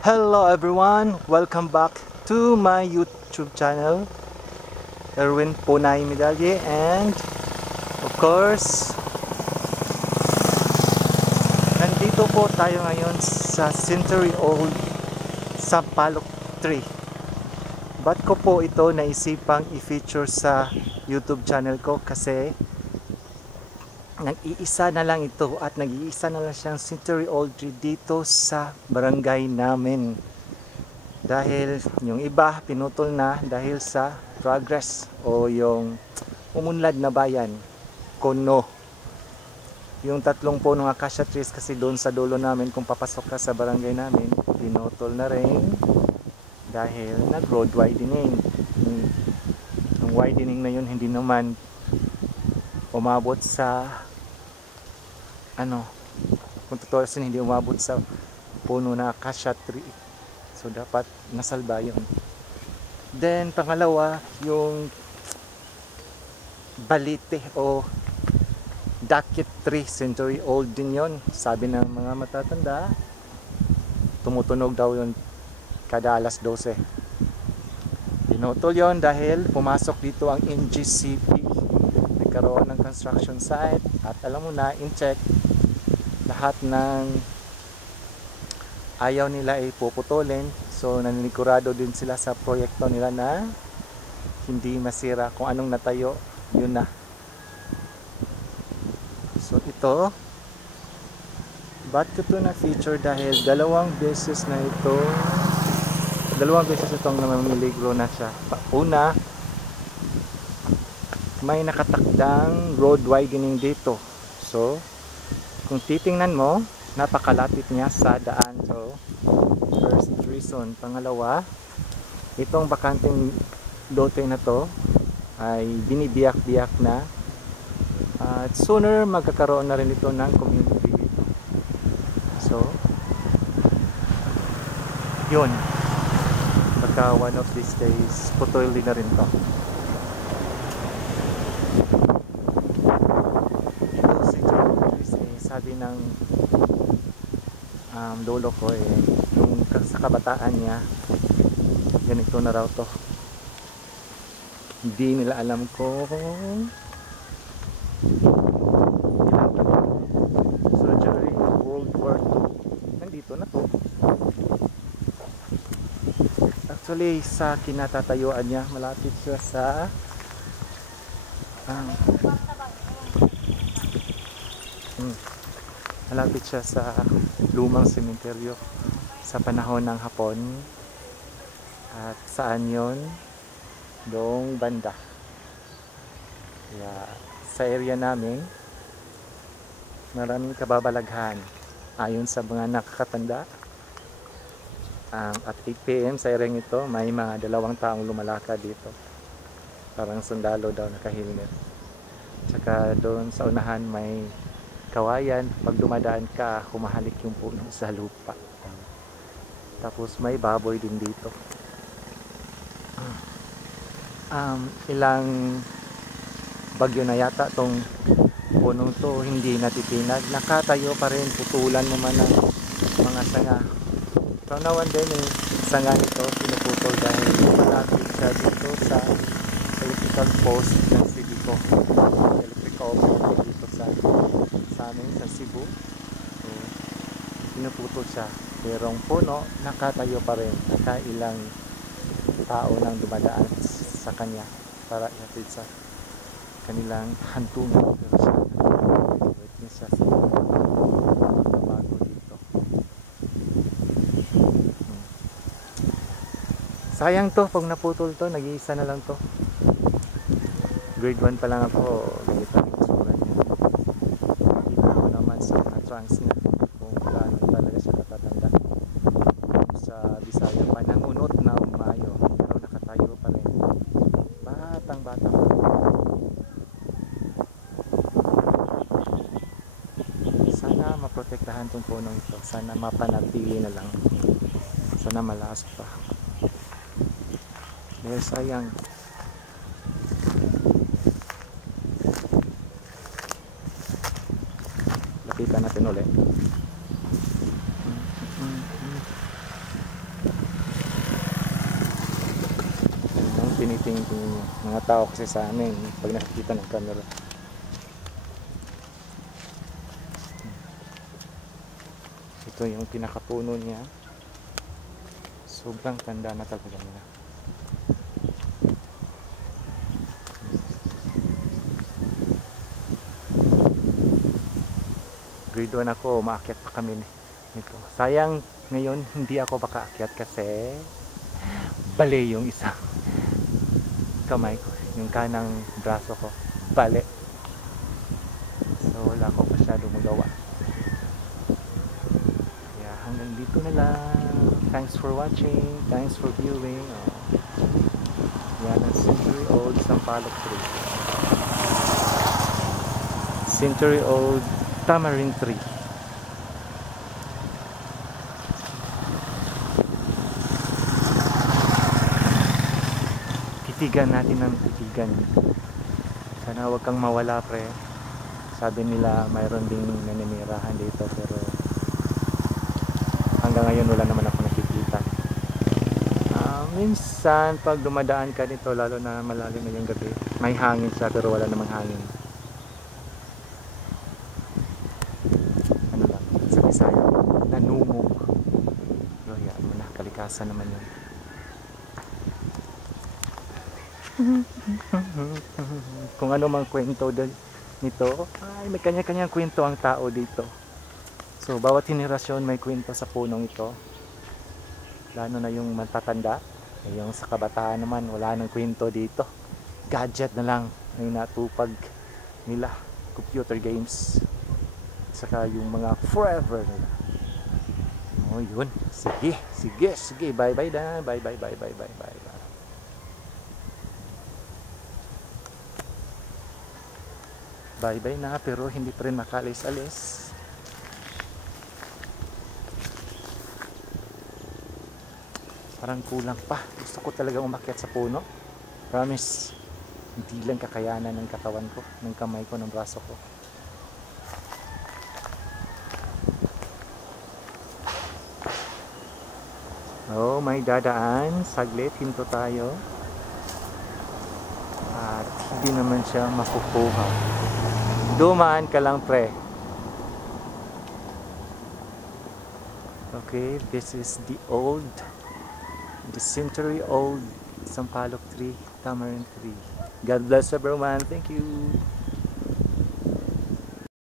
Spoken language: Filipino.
Hello everyone! Welcome back to my YouTube channel, Erwin Ponay Medalye, and of course, nandito po tayo ngayon sa century-old Sampaloc Tree. Ba't ko po ito naisipang i-feature sa YouTube channel ko? Kasi nag-iisa na lang ito at nag-iisa na lang siyang century-old tree dito sa barangay namin. Dahil yung iba pinutol na dahil sa progress o yung umunlad na bayan, Kono. Yung tatlong punong acacia trees kasi doon sa dulo namin, kung papasok ka sa barangay namin, pinutol na rin dahil nag-road widening. Yung widening na yun hindi naman umabot sa kung tutuusin, hindi umabot sa puno na acacia tree. So dapat nasalba yun. Then pangalawa, yung balite o dakit tree, century old din yon. Sabi ng mga matatanda, tumutunog daw yun kada alas 12. Pinutol yon dahil pumasok dito ang NGCP. Nagkaroon ng construction site at alam mo na, in-check lahat ng ayaw nila ay puputulin. So naninikurado din sila sa proyekto nila na hindi masira. Kung anong natayo, yun na. So ito, ba't ko ito na-feature? Dahil dalawang beses itong namimiligro na siya. Una, may nakatakdang road widening dito. So kung titingnan mo, napakalapit niya sa daan. So first reason. Pangalawa, itong bakanteng lote na to ay binibiyak-biyak na at sooner magkakaroon na rin ito ng community dito. So yun, baka one of these days putol din na rin to. Sabi ng lolo ko yung sa kabataan niya, ganito na raw to. Hindi nila alam kung so during World War II nandito na to. Actually sa kinatatayuan niya, malapit siya sa malapit siya sa lumang sementeryo sa panahon ng Hapon. At saan yon? Doong banda. Kaya sa area namin, maraming kababalaghan. Ayon sa mga nakakatanda, at 8 PM sa area ito, may mga 2 taong lumalakad dito. Parang sundalo daw, naka-helmet. Tsaka doon sa unahan may kawayan. Pag dumadaan ka, humahalik yung puno sa lupa. Tapos may baboy din dito. Ilang bagyo na yata tong punong to hindi natitinag. Nakatayo pa rin, putulan mo man ng mga sanga. So nawan din sanga nito pinuputol dahil malapit siya dito sa electrical post ng Civico. Electrical post dito sa amin sa Cebu. So pinuputol siya, pero ang puno nakatayo pa rin. Nakailang tao nang dumadaan sa kanya para ihatid sa kanilang hantungan. Pero siya sa bago dito. Sayang to pag naputol to, nag-iisa na lang to. Grade 1 pa lang ako, ganito ang itsura niya. Kita ko naman sa mga trunks niya kung gaano talaga siya katatanda. Sa Bisaya pa, nangunot na umayo, pero nakatayo pa rin. Batang pa rin. Sana maprotektahan tong punong ito. Sana mapanatili na lang. Sana malakas pa. Dahil sayang. Lapitan natin ulit. tinitingin niya. Mga tao kasi sa amin, pag nakikita ng camera. Ito yung pinakapuno niya. Sobrang tanda na talaga nila. Grade 1 ako, umaakyat pa kami nito. Sayang ngayon hindi ako makaakyat kasi bali yung isang kamay ko, yung kanang braso ko, bali. So wala ko masyadong magawa. Kaya hanggang dito na lang. Thanks for watching, thanks for viewing. Yan ang century old sampalok tree. Century old tamarind tree. Titigan natin ng titigan. Sana huwag kang mawala, pre. Sabi nila mayroon ding naninirahan dito, pero hanggang ngayon wala naman ako nakikita. Minsan pag dumadaan ka dito, lalo na malalim na yung gabi, may hangin siya pero wala namang hangin. Ano lang, sa Bisaya, nanumog. Pero yan mo na, kalikasan naman yun. Kung ano mang kwento nito, ay may kanya-kanyang kwento ang tao dito. So bawat henerasyon may kwento sa punong ito. Lalo na yung matatanda, yung sa kabataan naman wala nang kwento dito. Gadget na lang ay natupag nila, computer games, saka yung mga forever nila. Oh yun, sige, bye bye na, bye. Bye na, pero hindi pa rin makalis-alis. Parang kulang pa. Gusto ko talaga umakyat sa puno. Promise, hindi lang kakayanan ng katawan ko, ng kamay ko, ng braso ko. Oh, may dadaan. Saglit, hinto tayo. At hindi naman siya makukuha. Dumaan ka lang, pre. Okay, this is the century old sampalok tree, tamarind tree. God bless everyone. Thank you.